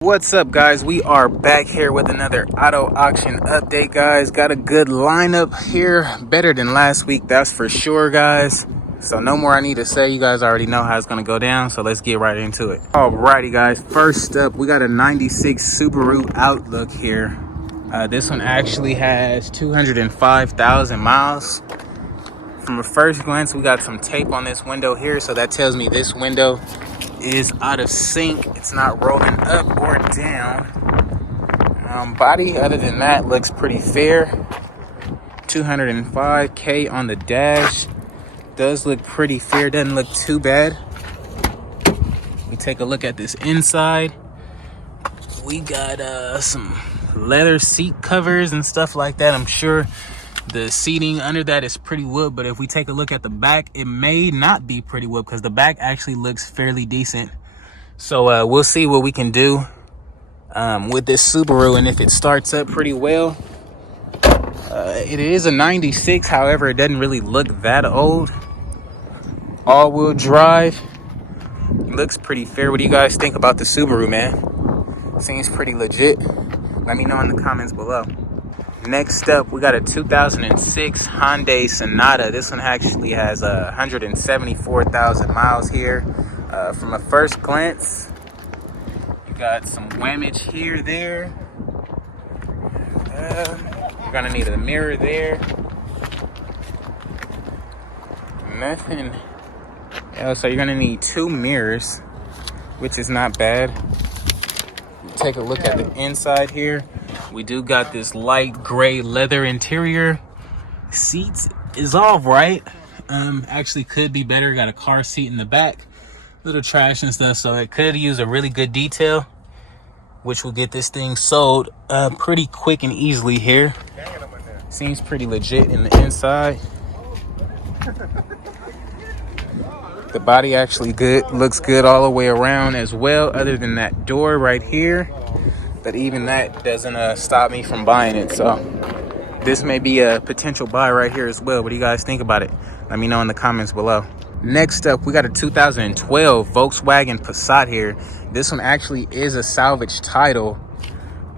What's up, guys? We are back here with another auto auction update, guys. Got a good lineup here, better than last week, that's for sure, guys. So no more I need to say. You guys already know how it's gonna go down, so let's get right into it. Alrighty, guys, first up we got a 96 Subaru Outlook here. This one actually has 205,000 miles. From a first glance, we got some tape on this window here, so that tells me this window is out of sync. It's not rolling up or down. Body, other than that, looks pretty fair. 205K on the dash. Does look pretty fair, doesn't look too bad. We take a look at this inside. We got some leather seat covers and stuff like that. I'm sure the seating under that is pretty wood, but if we take a look at the back, it may not be pretty wood because the back actually looks fairly decent. So we'll see what we can do with this Subaru, and if it starts up pretty well. It is a 96, however, it doesn't really look that old. All-wheel drive. Looks pretty fair. What do you guys think about the Subaru, man? Seems pretty legit. Let me know in the comments below. Next up, we got a 2006 Hyundai Sonata. This one actually has 174,000 miles here. From a first glance, you got some damage here, there. You're gonna need a mirror there. Nothing else, so you're gonna need two mirrors, which is not bad. Take a look at the inside here. We do got this light gray leather interior. Seats is all right. Actually could be better. Got a car seat in the back, little trash and stuff, so it could use a really good detail, which will get this thing sold pretty quick and easily here. Seems pretty legit in the inside. The body actually good, looks good all the way around as well, other than that door right here. But even that doesn't stop me from buying it. So this may be a potential buy right here as well. What do you guys think about it? Let me know in the comments below. Next up, we got a 2012 Volkswagen Passat here. This one actually is a salvage title.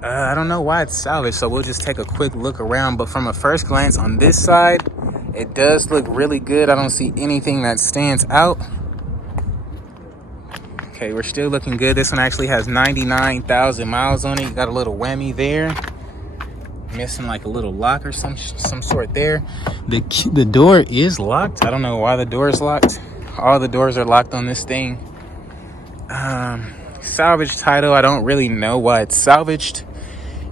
I don't know why it's salvage, so we'll just take a quick look around. But from a first glance on this side, it does look really good. I don't see anything that stands out. Okay, we're still looking good. This one actually has 99,000 miles on it. You got a little whammy there. Missing like a little lock or some sort there. The door is locked. I don't know why the door is locked. All the doors are locked on this thing. Salvage title, I don't really know why it's salvaged.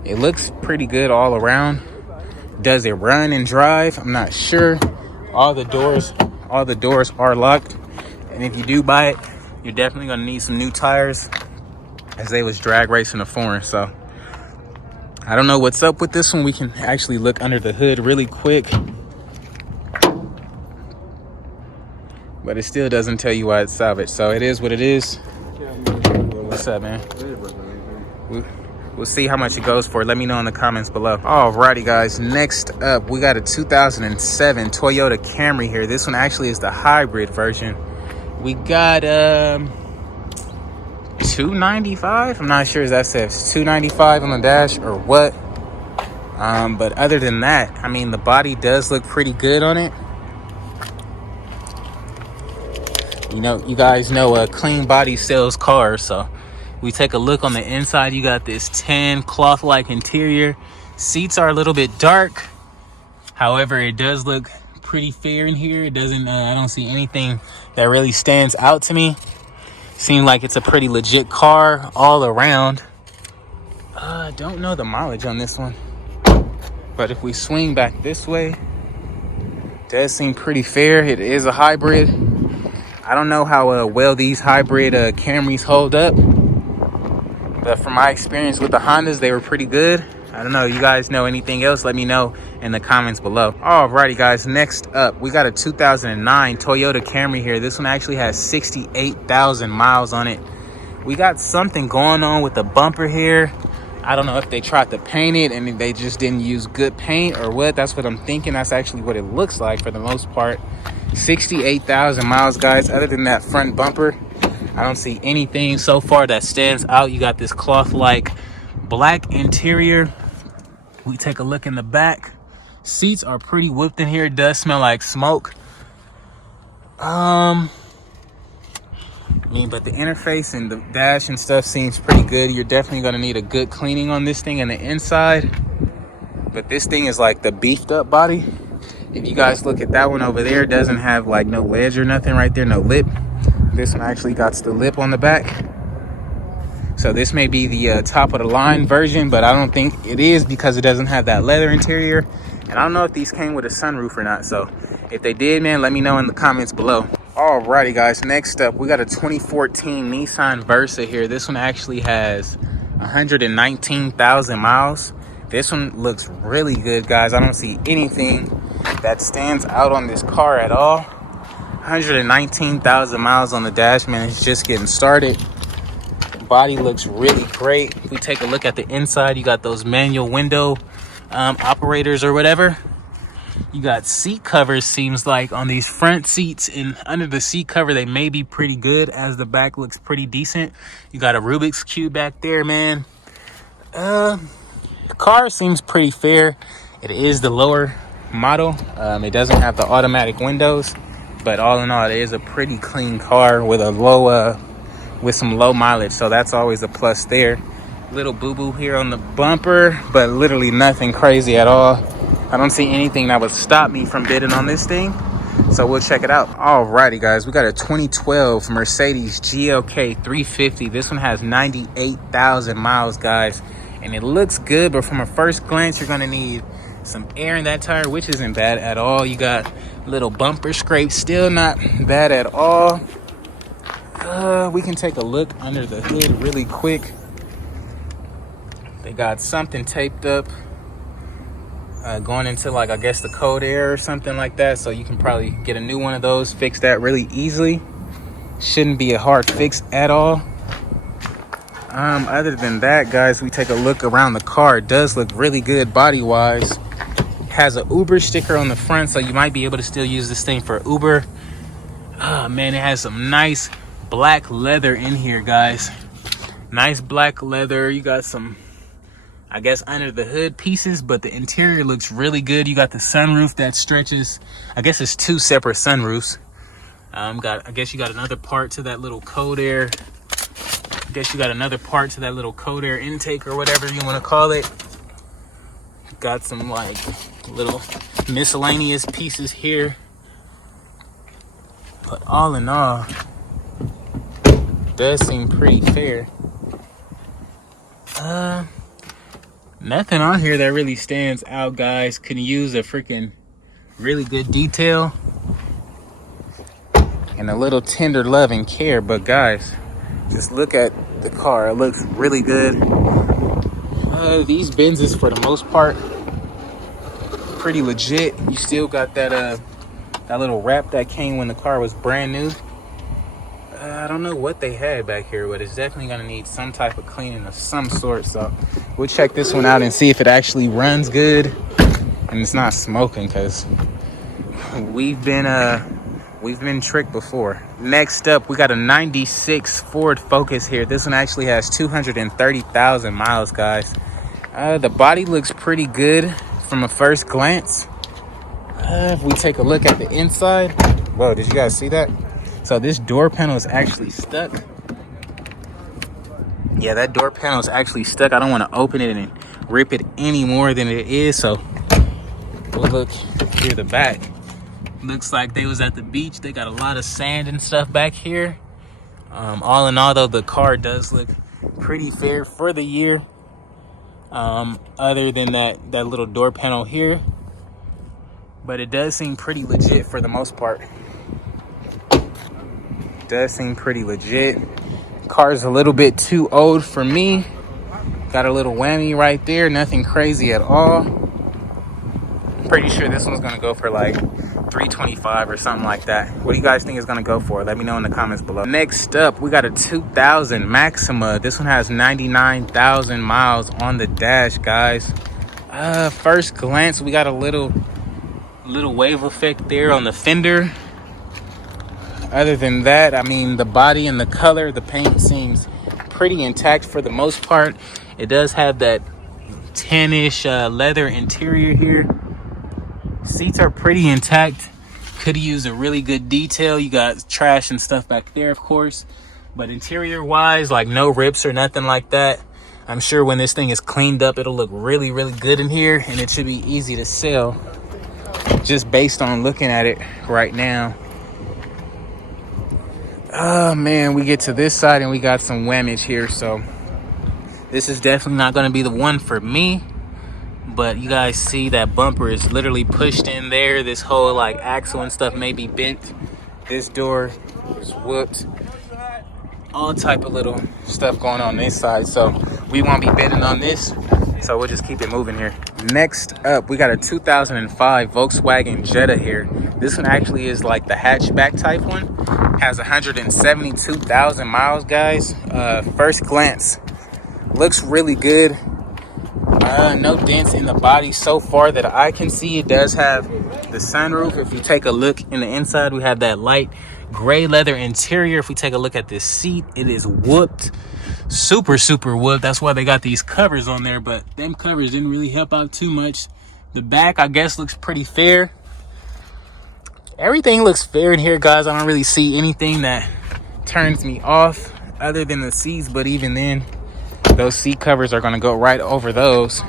It looks pretty good all around. Does it run and drive? I'm not sure. All the doors are locked. And if you do buy it, you're definitely gonna need some new tires, as they was drag racing the foreign. So I don't know what's up with this one. We can actually look under the hood really quick, but it still doesn't tell you why it's salvaged. So it is what it is. What's up, man? We'll see how much it goes for. Let me know in the comments below. Alrighty, guys, next up we got a 2007 Toyota Camry here. This one actually is the hybrid version. We got 295. I'm not sure if that says 295 on the dash or what. But other than that, I mean, the body does look pretty good on it. You know, you guys know a clean body sells cars. So we take a look on the inside. You got this tan cloth-like interior. Seats are a little bit dark. However, it does look pretty fair in here. It doesn't I don't see anything that really stands out to me. Seems like it's a pretty legit car all around. I don't know the mileage on this one, but if we swing back this way, it does seem pretty fair. It is a hybrid. I don't know how well these hybrid Camrys hold up, but from my experience with the Hondas, they were pretty good. I don't know, you guys know anything else? Let me know in the comments below. Alrighty, guys, next up we got a 2009 Toyota Camry here. This one actually has 68,000 miles on it. We got something going on with the bumper here. I don't know if they tried to paint it and they just didn't use good paint or what. That's what I'm thinking. That's actually what it looks like for the most part. 68,000 miles, guys. Other than that front bumper, I don't see anything so far that stands out. You got this cloth like black interior. We take a look in the back. Seats are pretty whooped in here. It does smell like smoke. But the interface and the dash and stuff seems pretty good. You're definitely gonna need a good cleaning on this thing in the inside. But this thing is like the beefed up body. If you guys look at that one over there, it doesn't have like no ledge or nothing right there, no lip. This one actually got the lip on the back. So this may be the top of the line version, but I don't think it is because it doesn't have that leather interior. And I don't know if these came with a sunroof or not. So if they did, man, let me know in the comments below. Alrighty guys, next up we got a 2014 Nissan Versa here. This one actually has 119,000 miles. This one looks really good, guys. I don't see anything that stands out on this car at all. 119,000 miles on the dash, man. It's just getting started. The body looks really great. If we take a look at the inside, you got those manual window operators or whatever. You got seat covers, seems like, on these front seats, and under the seat cover they may be pretty good, as the back looks pretty decent. You got a Rubik's Cube back there, man. The car seems pretty fair. It is the lower model. It doesn't have the automatic windows, but all in all, it is a pretty clean car with a low with some low mileage, so that's always a plus there. Little boo-boo here on the bumper, but literally nothing crazy at all. I don't see anything that would stop me from bidding on this thing, so we'll check it out. Alrighty guys, we got a 2012 Mercedes GLK 350. This one has 98,000 miles, guys, and it looks good, but from a first glance you're gonna need some air in that tire, which isn't bad at all. You got little bumper scrapes, still not bad at all. We can take a look under the hood really quick. They got something taped up going into, like, I guess the cold air or something like that, so you can probably get a new one of those, fix that really easily. Shouldn't be a hard fix at all. Other than that, guys, we take a look around the car. It does look really good body wise. Has a Uber sticker on the front, so you might be able to still use this thing for Uber. Oh man, it has some nice black leather in here, guys. Nice black leather. You got some, I guess, under the hood pieces, but the interior looks really good. You got the sunroof that stretches. I guess it's two separate sunroofs. I guess you got another part to that little cold air. I guess you got another part to that little cold air intake or whatever you want to call it. Got some like little miscellaneous pieces here. But all in all, it does seem pretty fair. Nothing on here that really stands out, guys. Can use a freaking really good detail and a little tender love and care. But guys, just look at the car. It looks really good. These Benzes, for the most part, pretty legit. You still got that that little wrap that came when the car was brand new. I don't know what they had back here, but it's definitely gonna need some type of cleaning of some sort. So we'll check this one out and see if it actually runs good and it's not smoking, because we've been tricked before. Next up, we got a 96 Ford Focus here. This one actually has 230,000 miles, guys. The body looks pretty good from a first glance. If we take a look at the inside, whoa, did you guys see that? So this door panel is actually stuck. Yeah, that door panel is actually stuck. I don't want to open it and rip it any more than it is. So we'll look here, the back. Looks like they was at the beach. They got a lot of sand and stuff back here. All in all, though, the car does look pretty fair for the year. Other than that little door panel here. But it does seem pretty legit for the most part. Does seem pretty legit. Car's a little bit too old for me. Got a little whammy right there. Nothing crazy at all. Pretty sure this one's gonna go for like $325 or something like that. What do you guys think it's gonna go for? Let me know in the comments below. Next up, we got a 2000 Maxima. This one has 99,000 miles on the dash, guys. First glance, we got a little wave effect there on the fender. Other than that, I mean, the body and the color, the paint seems pretty intact for the most part. It does have that tannish leather interior here. Seats are pretty intact. Could use a really good detail. You got trash and stuff back there, of course, but interior wise, like no rips or nothing like that. I'm sure when this thing is cleaned up, it'll look really, really good in here, and it should be easy to sell just based on looking at it right now. Oh man, we get to this side and we got some whammage here, so this is definitely not going to be the one for me. But you guys see that bumper is literally pushed in there. This whole like axle and stuff may be bent. This door is whooped. All type of little stuff going on this side, so we won't be bidding on this, so we'll just keep it moving here. Next up, we got a 2005 Volkswagen Jetta here. This one actually is like the hatchback type one. Has 172,000 miles, guys. First glance, looks really good. No dents in the body so far that I can see. It does have the sunroof. If you take a look in the inside, we have that light gray leather interior. If we take a look at this seat, it is whooped, super whooped. That's why they got these covers on there, but them covers didn't really help out too much. The back, I guess, looks pretty fair. Everything looks fair in here, guys. I don't really see anything that turns me off other than the seats, but even then, those seat covers are going to go right over those.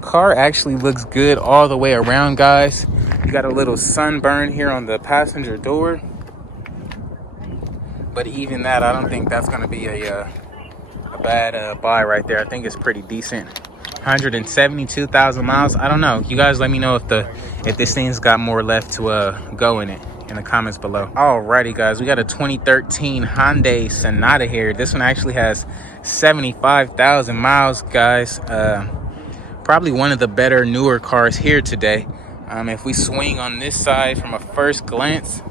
Car actually looks good all the way around, guys. You got a little sunburn here on the passenger door, but even that, I don't think that's going to be a bad buy right there. I think it's pretty decent. 172,000 miles. I don't know. You guys let me know if this thing's got more left to go in it in the comments below. Alrighty, guys, we got a 2013 Hyundai Sonata here. This one actually has 75,000 miles, guys. Probably one of the better newer cars here today. If we swing on this side from a first glance,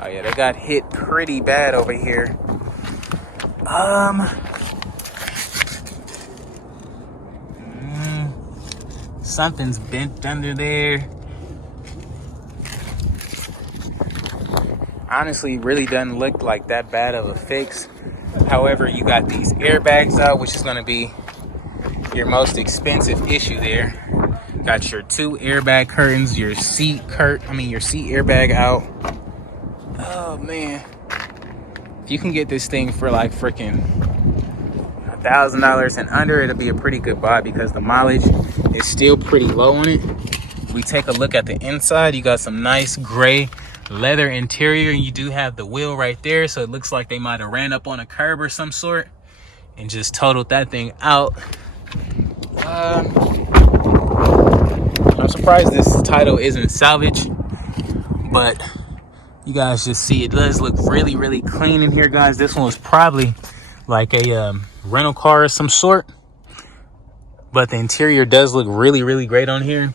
oh yeah, they got hit pretty bad over here. Something's bent under there. Honestly, really doesn't look like that bad of a fix. However, you got these airbags out, which is going to be your most expensive issue there. Got your 2 airbag curtains, your seat airbag out. Oh man, if you can get this thing for like freaking $1,000 and under, it'll be a pretty good buy because the mileage is still pretty low on it. We take a look at the inside. You got some nice gray leather interior, and you do have the wheel right there, so it looks like they might have ran up on a curb or some sort and just totaled that thing out. I'm surprised this title isn't salvage, but you guys just see it does look really clean in here, guys. This one was probably like a rental car of some sort, but the interior does look really great on here,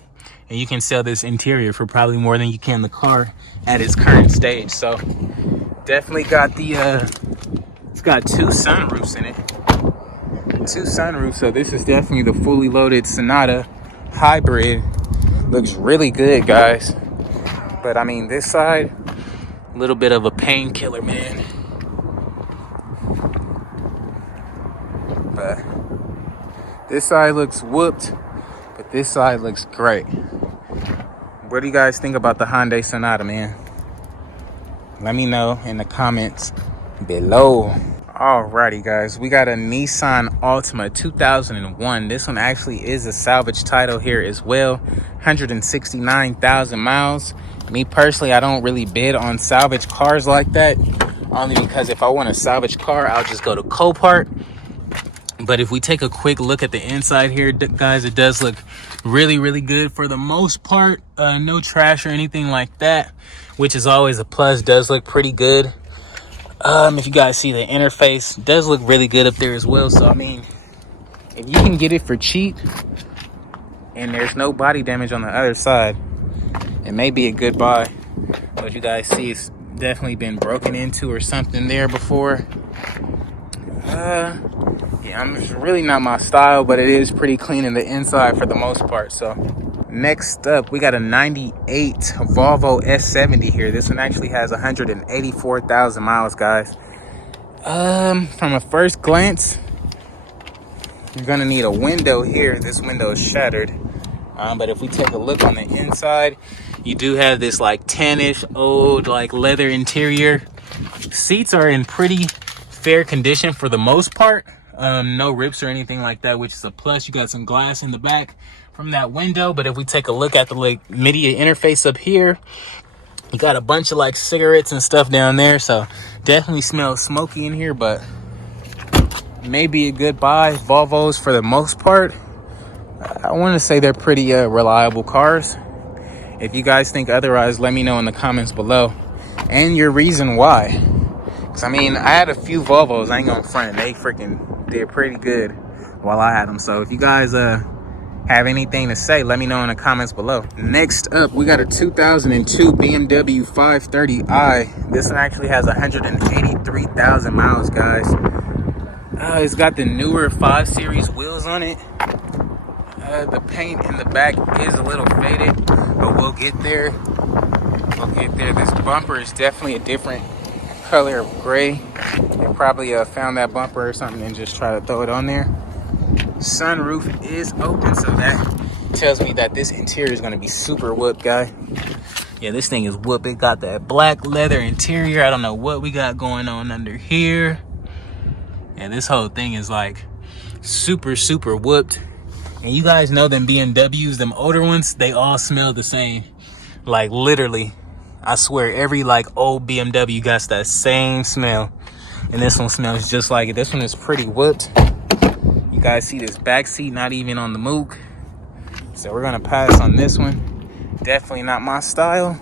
and you can sell this interior for probably more than you can the car at its current stage. So definitely got the it's got 2 sunroofs in it. 2 sunroofs, so this is definitely the fully loaded Sonata hybrid. Looks really good, guys. But I mean, this side, a little bit of a painkiller, man. But this side looks whooped, but this side looks great. What do you guys think about the Hyundai Sonata, man? Let me know in the comments below. Alrighty, guys, we got a Nissan Altima 2001. This one actually is a salvage title here as well. 169,000 miles. Me personally, I don't really bid on salvage cars like that, only because if I want a salvage car, I'll just go to Copart. But if we take a quick look at the inside here, guys, it does look really good for the most part. No trash or anything like that, which is always a plus. Does look pretty good. If you guys see the interface, it does look really good up there as well. So I mean, if you can get it for cheap and there's no body damage on the other side, it may be a good buy. But you guys see, it's definitely been broken into or something there before. Yeah, it's really not my style, but it is pretty clean in the inside for the most part. So Next up, we got a 98 Volvo S70 here. This one actually has 184,000 miles, guys. From a first glance, you're gonna need a window here. This window is shattered. But if we take a look on the inside, you do have this like 10-ish old like leather interior. Seats are in pretty fair condition for the most part. No rips or anything like that, which is a plus. You got some glass in the back from that window. But if we take a look at the like media interface up here, you got a bunch of like cigarettes and stuff down there. So definitely smells smoky in here, but maybe a good buy. Volvos for the most part, I want to say they're pretty reliable cars. If you guys think otherwise, let me know in the comments below and your reason why. Cause I mean, I had a few Volvos, I ain't gonna front, they freaking did pretty good while I had them. So if you guys have anything to say, let me know in the comments below. Next up, we got a 2002 BMW 530i. This one actually has 183,000 miles, guys. It's got the newer 5 Series wheels on it. The paint in the back is a little faded, but we'll get there. This bumper is definitely a different color of gray. They probably found that bumper or something and just try to throw it on there. Sunroof is open, so that tells me that this interior is going to be super whooped, guy. Yeah, this thing is whooped. It got that black leather interior. I don't know what we got going on under here. And this whole thing is like super whooped. And you guys know them BMWs, them older ones, they all smell the same. Like literally, I swear every like old BMW got that same smell. And this one smells just like it. This one is pretty whooped. You guys see this back seat not even on the mook. So we're gonna pass on this one. Definitely not my style.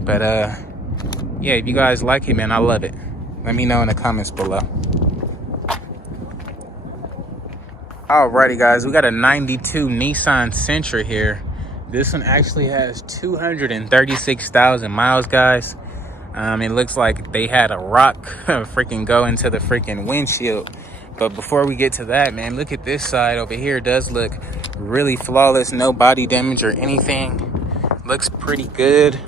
But yeah, if you guys like it, man, I love it. Let me know in the comments below. Alrighty, guys, we got a 92 Nissan Sentra here. This one actually has 236,000 miles, guys. It looks like they had a rock freaking go into the freaking windshield. But before we get to that, man, look at this side over here. It does look really flawless, no body damage or anything. Looks pretty good.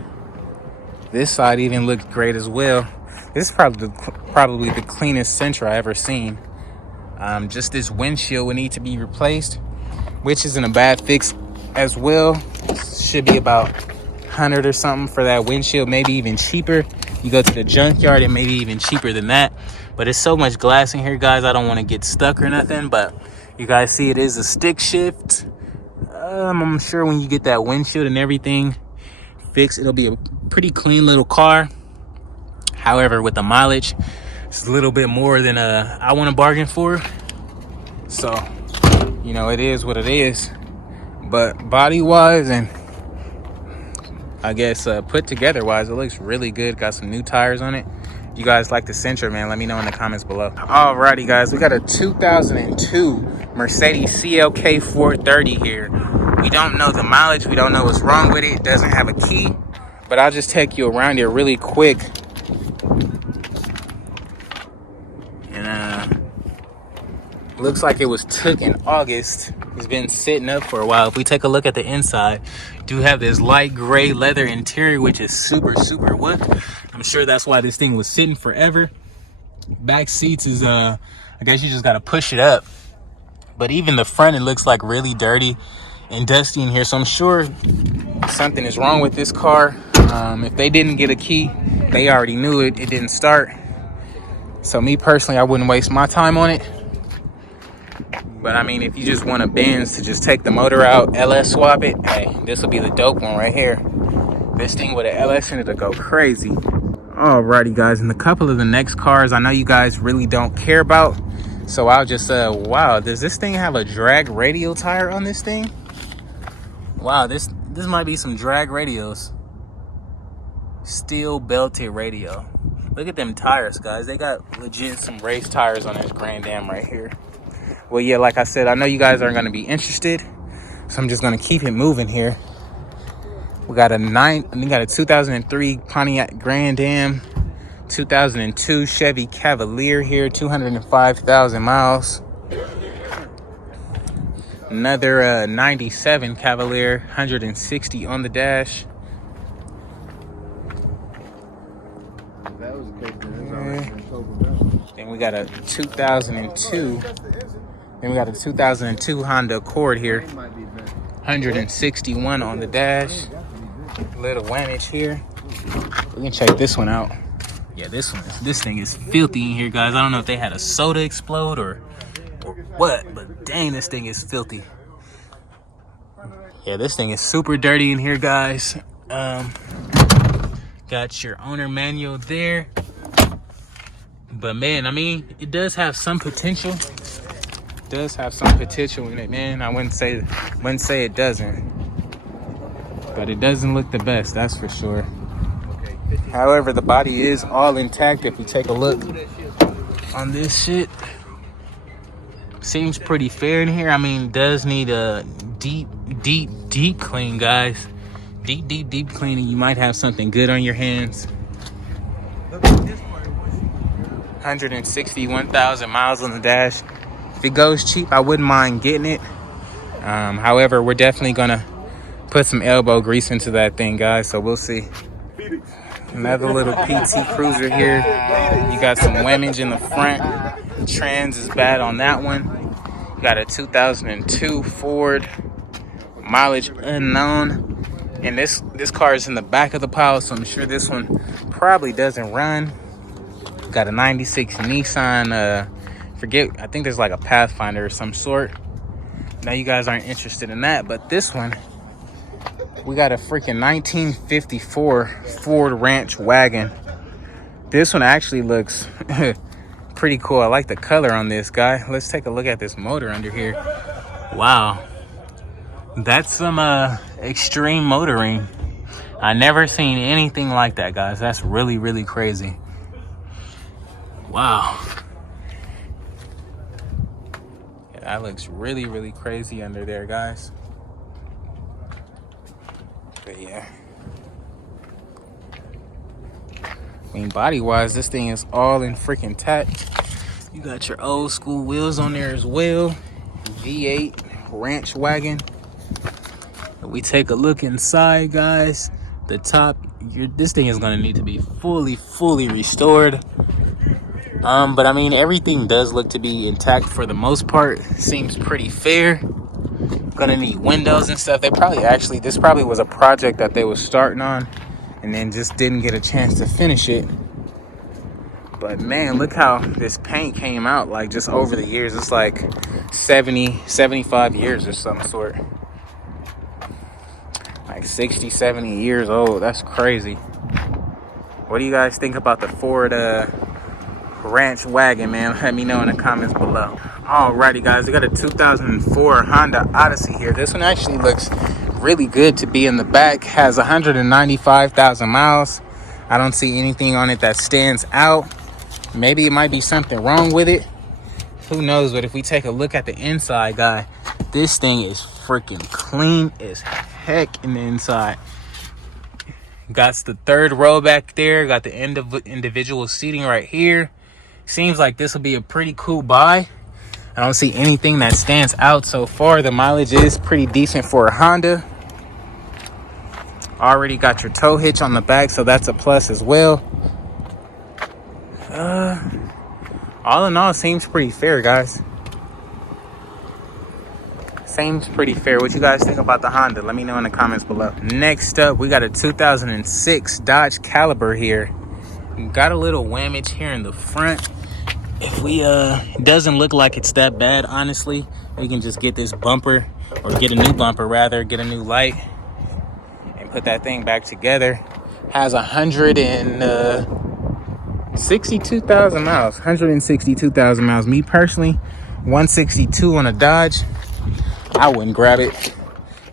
This side even looks great as well. This is probably the cleanest Sentra I ever seen. Just this windshield would need to be replaced, which isn't a bad fix as well. Should be about 100 or something for that windshield, maybe even cheaper. You go to the junkyard, it may be even cheaper than that. But it's so much glass in here, guys, I don't want to get stuck or nothing. But you guys see it is a stick shift. I'm sure when you get that windshield and everything fixed, it'll be a pretty clean little car. However, with the mileage, it's a little bit more than I want to bargain for. So, you know, it is what it is. But body wise and I guess put together wise, it looks really good. Got some new tires on it. You guys like the Sentra, man, let me know in the comments below. Alrighty, guys, we got a 2002 Mercedes CLK 430 here. We don't know the mileage, we don't know what's wrong with it. It doesn't have a key, but I'll just take you around here really quick. And looks like it was took in August. It's been sitting up for a while. If we take a look at the inside, do have this light gray leather interior, which is super whooped. I'm sure that's why this thing was sitting forever. Back seats is I guess you just got to push it up. But even the front, it looks like really dirty and dusty in here. So I'm sure something is wrong with this car. If they didn't get a key, they already knew it didn't start. So me personally, I wouldn't waste my time on it. But I mean, if you just want a Benz to just take the motor out, LS swap it, hey, this will be the dope one right here. This thing with an LS in it will go crazy. Alrighty, guys, and a couple of the next cars I know you guys really don't care about. So I'll just, wow, does this thing have a drag radial tire on this thing? Wow, this might be some drag radials. Steel belted radio. Look at them tires, guys. They got legit some race tires on this Grand Dam right here. Well, yeah, like I said, I know you guys aren't going to be interested, so I'm just going to keep it moving here. We got a 2003 Pontiac Grand Am, 2002 Chevy Cavalier here, 205,000 miles. Another 97 Cavalier, 160 on the dash. Then we got a 2002. Then we got a 2002 Honda Accord here, 161 on the dash. Little whamage here. We can check this one out. Yeah, this thing is filthy in here, guys. I don't know if they had a soda explode or what, but dang, this thing is filthy. Yeah, this thing is super dirty in here, guys. Got your owner manual there. But man, I mean, it does have some potential. It does have some potential in it, man. I wouldn't say it doesn't. But it doesn't look the best, that's for sure. However, the body is all intact. If we take a look on this shit, seems pretty fair in here. I mean, does need a deep clean, guys. Deep cleaning. You might have something good on your hands. 161,000 miles on the dash. If it goes cheap, I wouldn't mind getting it. However, we're definitely gonna put some elbow grease into that thing, guys, so we'll see. Another little PT Cruiser here. You got some whamage in the front. Trans is bad on that one. You got a 2002 Ford, mileage unknown. And this car is in the back of the pile, so I'm sure this one probably doesn't run. Got a 96 Nissan, I think there's like a Pathfinder or some sort. Now you guys aren't interested in that, but this one, we got a freaking 1954 Ford Ranch wagon. This one actually looks pretty cool. I like the color on this guy. Let's take a look at this motor under here. Wow. That's some extreme motoring. I never seen anything like that, guys. That's really, really crazy. Wow. Yeah, that looks really, really crazy under there, guys. But yeah, I mean, body wise, this thing is all in freaking tact. You got your old school wheels on there as well. V8 ranch wagon. If we take a look inside, guys, the top, this thing is going to need to be fully restored. But I mean, everything does look to be intact for the most part. Seems pretty fair. Gonna need windows and stuff. This probably was a project that they was starting on and then just didn't get a chance to finish it. But man, look how this paint came out, like just over the years. It's like 75 years or some sort. Like 60, 70 years old. That's crazy. What do you guys think about the Ford Ranch wagon, man? Let me know in the comments below. Alrighty, guys, we got a 2004 Honda Odyssey here. This one actually looks really good to be in the back. Has 195,000 miles. I don't see anything on it that stands out. Maybe it might be something wrong with it. Who knows? But if we take a look at the inside, guy, this thing is freaking clean as heck in the inside. Got the third row back there. Got the individual seating right here. Seems like this will be a pretty cool buy. I don't see anything that stands out so far. The mileage is pretty decent for a Honda. Already got your tow hitch on the back, so that's a plus as well. All in all, seems pretty fair, guys. Seems pretty fair. What you guys think about the Honda? Let me know in the comments below. Next up, we got a 2006 Dodge Caliber here. Got a little whamage here in the front. If we doesn't look like it's that bad, honestly, we can just get this bumper, or get a new bumper rather, get a new light and put that thing back together. Has 162,000 miles. 162,000 miles. Me personally, 162 on a Dodge, I wouldn't grab it.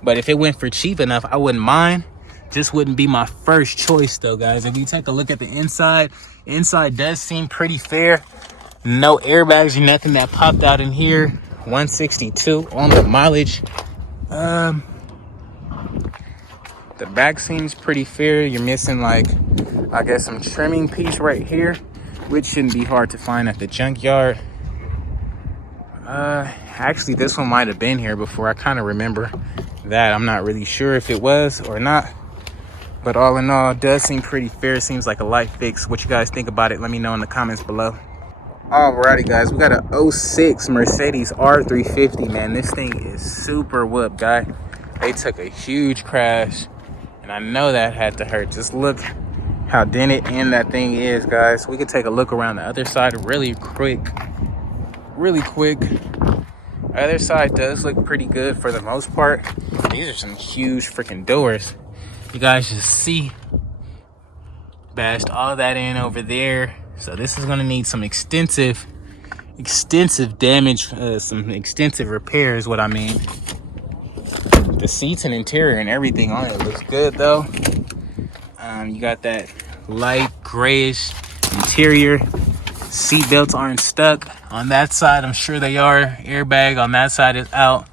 But if it went for cheap enough, I wouldn't mind. Just wouldn't be my first choice though, guys. If you take a look at the inside does seem pretty fair. No airbags or nothing that popped out in here. 162 on the mileage. The back seems pretty fair. You're missing, like, I guess some trimming piece right here, which shouldn't be hard to find at the junkyard. Actually, this one might have been here before. I kind of remember that. I'm not really sure if it was or not. But all in all, it does seem pretty fair. Seems like a light fix. What you guys think about it, let me know in the comments below. Alrighty, guys. We got a '06 Mercedes R350, man. This thing is super whooped, guy. They took a huge crash, and I know that had to hurt. Just look how dented in that thing is, guys. We could take a look around the other side really quick. The other side does look pretty good for the most part. These are some huge freaking doors. You guys just see, bashed all that in over there. So this is gonna need some extensive damage, some extensive repairs, what I mean. The seats and interior and everything on it looks good though. You got that light grayish interior. Seat belts aren't stuck on that side. I'm sure they are. Airbag on that side is out.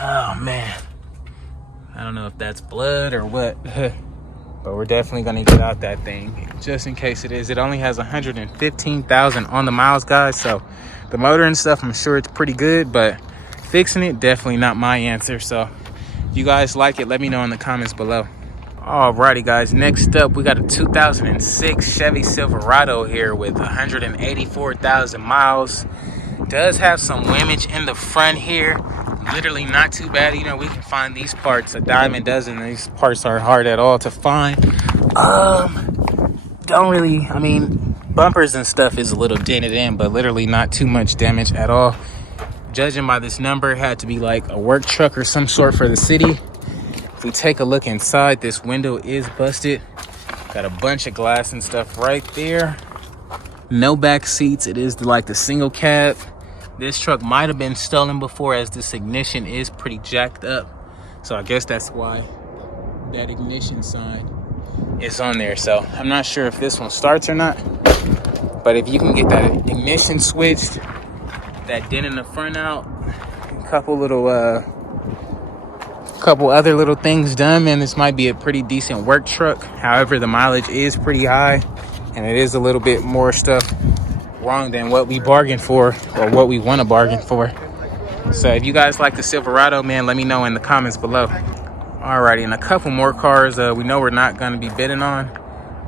Oh man, I don't know if that's blood or what, but we're definitely gonna get out that thing just in case it is. It only has 115,000 on the miles, guys, so the motor and stuff, I'm sure it's pretty good, but fixing it, definitely not my answer. So if you guys like it, let me know in the comments below. Alrighty, guys, next up we got a 2006 Chevy Silverado here with 184,000 miles. Does have some damage in the front here. Literally not too bad. You know, we can find these parts a dime a dozen. These parts are hard at all to find. Don't really, I mean, bumpers and stuff is a little dented in, but literally not too much damage at all. Judging by this number, it had to be like a work truck or some sort for the city. If we take a look inside, this window is busted. Got a bunch of glass and stuff right there. No back seats. It is like the single cab. This truck might have been stolen before, as this ignition is pretty jacked up. So I guess that's why that ignition sign is on there. So I'm not sure if this one starts or not. But if you can get that ignition switched, that dent in the front out, a couple other little things done, man, this might be a pretty decent work truck. However, the mileage is pretty high, and it is a little bit more stuff wrong than what we bargained for or what we want to bargain for. So if you guys like the Silverado, man, let me know in the comments below. Alrighty, and a couple more cars we know we're not going to be bidding on,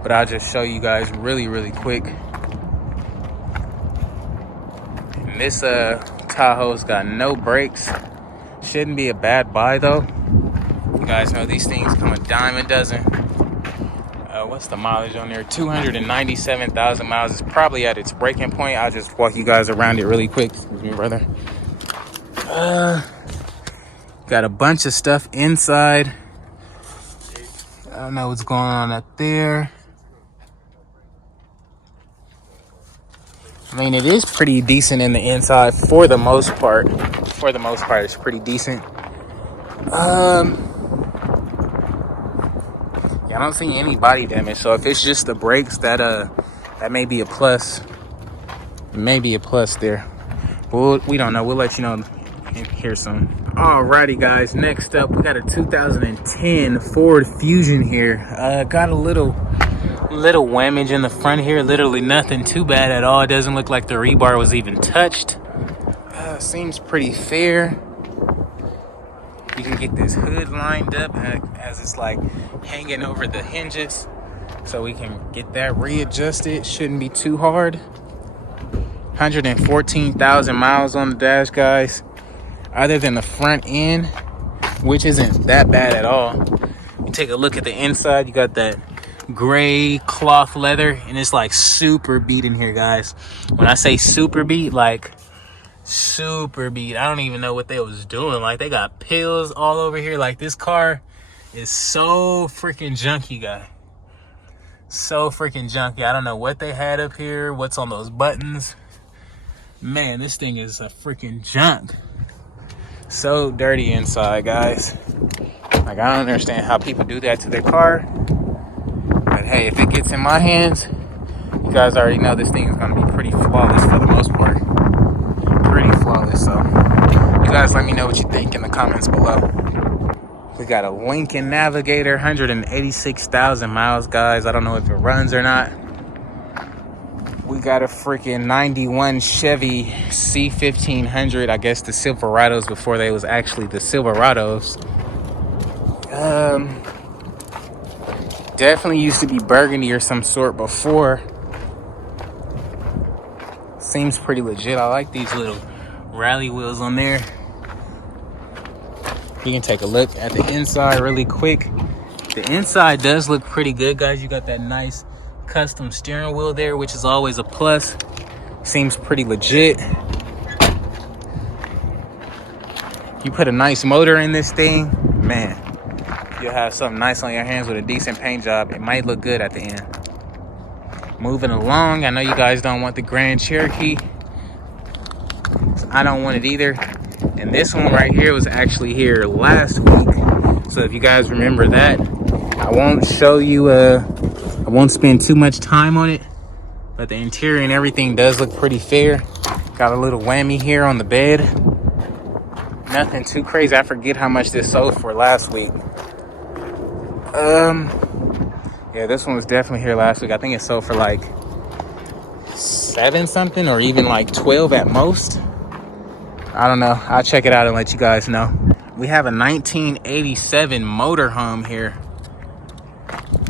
but I'll just show you guys really quick. And this Tahoe's got no brakes. Shouldn't be a bad buy though. You guys know these things come a dime a dozen. What's the mileage on there? 297,000 miles. It's probably at its breaking point. I'll just walk you guys around it really quick. Excuse me, brother. Got a bunch of stuff inside. I don't know what's going on up there. I mean, it is pretty decent in the inside for the most part. For the most part, it's pretty decent. I don't see any body damage, so if it's just the brakes, that may be a plus. Maybe a plus there. Well, we don't know. We'll let you know here soon. Alrighty, guys. Next up, we got a 2010 Ford Fusion here. Got a little whammage in the front here. Literally nothing too bad at all. It doesn't look like the rebar was even touched. Seems pretty fair. You can get this hood lined up as it's like hanging over the hinges, so we can get that readjusted. Shouldn't be too hard. 114,000 miles on the dash, guys. Other than the front end, which isn't that bad at all. You take a look at the inside, you got that gray cloth leather, and it's like super beat in here, guys. When I say super beat, like super beat. I don't even know what they was doing. Like, they got pills all over here. Like, this car is so freaking junky, guy. So freaking junky. I don't know what they had up here, what's on those buttons. Man, this thing is a freaking junk. So dirty inside, guys. Like, I don't understand how people do that to their car. But hey, if it gets in my hands, you guys already know this thing is going to be pretty flawless for the most part. Pretty flawless. So you guys let me know what you think in the comments below. We got a Lincoln Navigator, 186,000 miles, guys. I don't know if it runs or not. We Got a freaking 91 Chevy C1500. I guess the Silverados before they was actually the Silverados. Definitely used to be burgundy or some sort before. Seems pretty legit. I like these little rally wheels on there. You can take a look at the inside really quick. The inside does look pretty good, guys. You got that nice custom steering wheel there, which is always a plus. Seems pretty legit. You put a nice motor in this thing, man, you'll have something nice on your hands with a decent paint job. It might look good at the end. Moving along, I know you guys don't want the Grand Cherokee. I don't want it either. And this one right here was actually here last week. So if you guys remember that, I won't show you, I won't spend too much time on it. But the interior and everything does look pretty fair. Got a little whammy here on the bed. Nothing too crazy. I forget how much this sold for last week. Yeah, this one was definitely here last week. I think it sold for like 7 something or even like 12 at most. I don't know. I'll check it out and let you guys know. We have a 1987 motorhome here.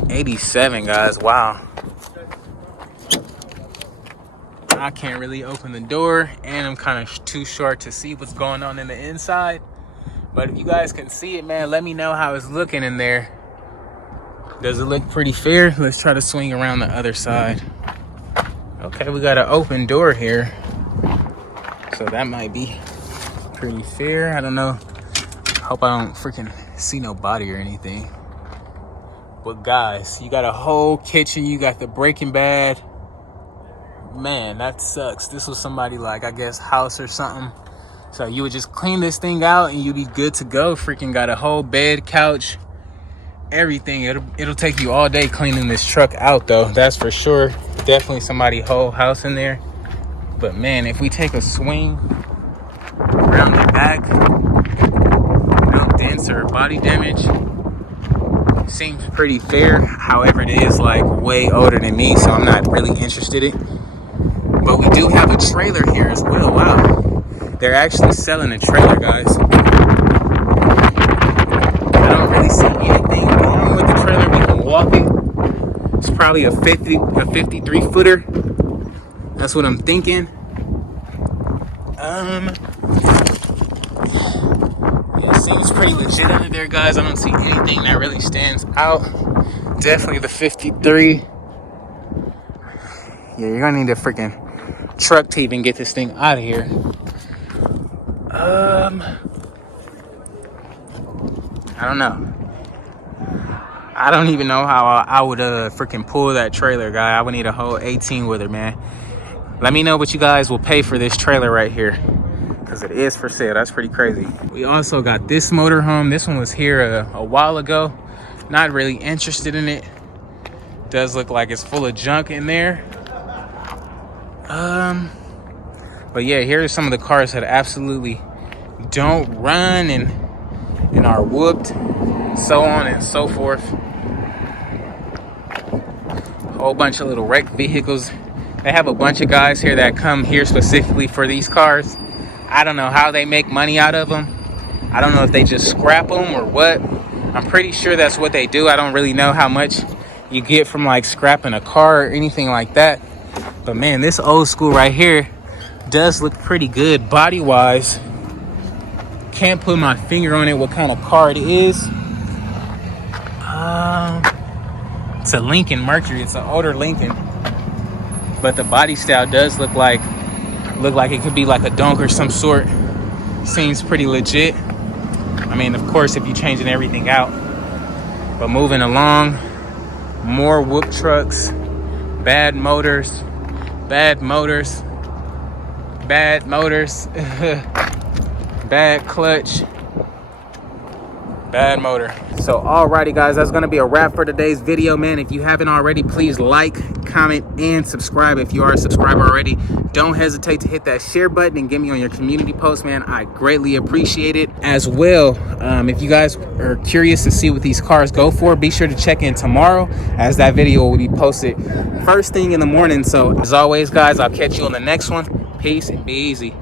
87, guys. Wow. I can't really open the door and I'm kind of too short to see what's going on in the inside. But if you guys can see it, man, let me know how it's looking in there. Does it look pretty fair? Let's try to swing around the other side. Okay, we got an open door here. So that might be pretty fair. I don't know. Hope I don't freaking see no body or anything. But guys, you got a whole kitchen. You got the breaking bed. Man, that sucks. This was somebody like, I guess, house or something. So you would just clean this thing out and you'd be good to go. Freaking got a whole bed, couch, everything. It'll take you all day cleaning this truck out though, that's for sure. Definitely somebody's whole house in there. But man, if we take a swing around the back, no dents or body damage. Seems pretty fair. However, it is like way older than me, so I'm not really interested in it. But we do have a trailer here as well. Wow, they're actually selling a trailer, guys. I don't really see anything wrong with the trailer. We can walk it. It's probably a 53 footer. That's what I'm thinking. Yeah, it seems pretty legit under there, guys. I don't see anything that really stands out. Definitely the 53. Yeah, you're gonna need a freaking truck to even get this thing out of here. I don't know. I don't even know how I would freaking pull that trailer, guy. I would need a whole 18-wheeler, man. Let me know what you guys will pay for this trailer right here, because it is for sale. That's pretty crazy. We also got this motorhome. This one was here a while ago. Not really interested in it. Does look like it's full of junk in there. But yeah, here are some of the cars that absolutely don't run and are whooped, so on and so forth. Whole bunch of little wrecked vehicles. They have a bunch of guys here that come here specifically for these cars. I don't know how they make money out of them. I don't know if they just scrap them or what. I'm pretty sure that's what they do. I don't really know how much you get from like scrapping a car or anything like that. But man, this old school right here does look pretty good body wise. Can't put my finger on it what kind of car it is. It's a Lincoln Mercury. It's an older Lincoln, but the body style does look like it could be like a donk or some sort. Seems pretty legit. I mean, of course, if you're changing everything out. But moving along, more whoop trucks, bad motors, bad bad clutch, Bad motor. So alrighty guys, that's gonna be a wrap for today's video, man. If you haven't already, please like, comment, and subscribe. If you are a subscriber already, don't hesitate to hit that share button and get me on your community post, man. I greatly appreciate it. As well, if you guys are curious to see what these cars go for, be sure to check in tomorrow, as that video will be posted first thing in the morning. So as always guys, I'll catch you on the next one. Peace and be easy.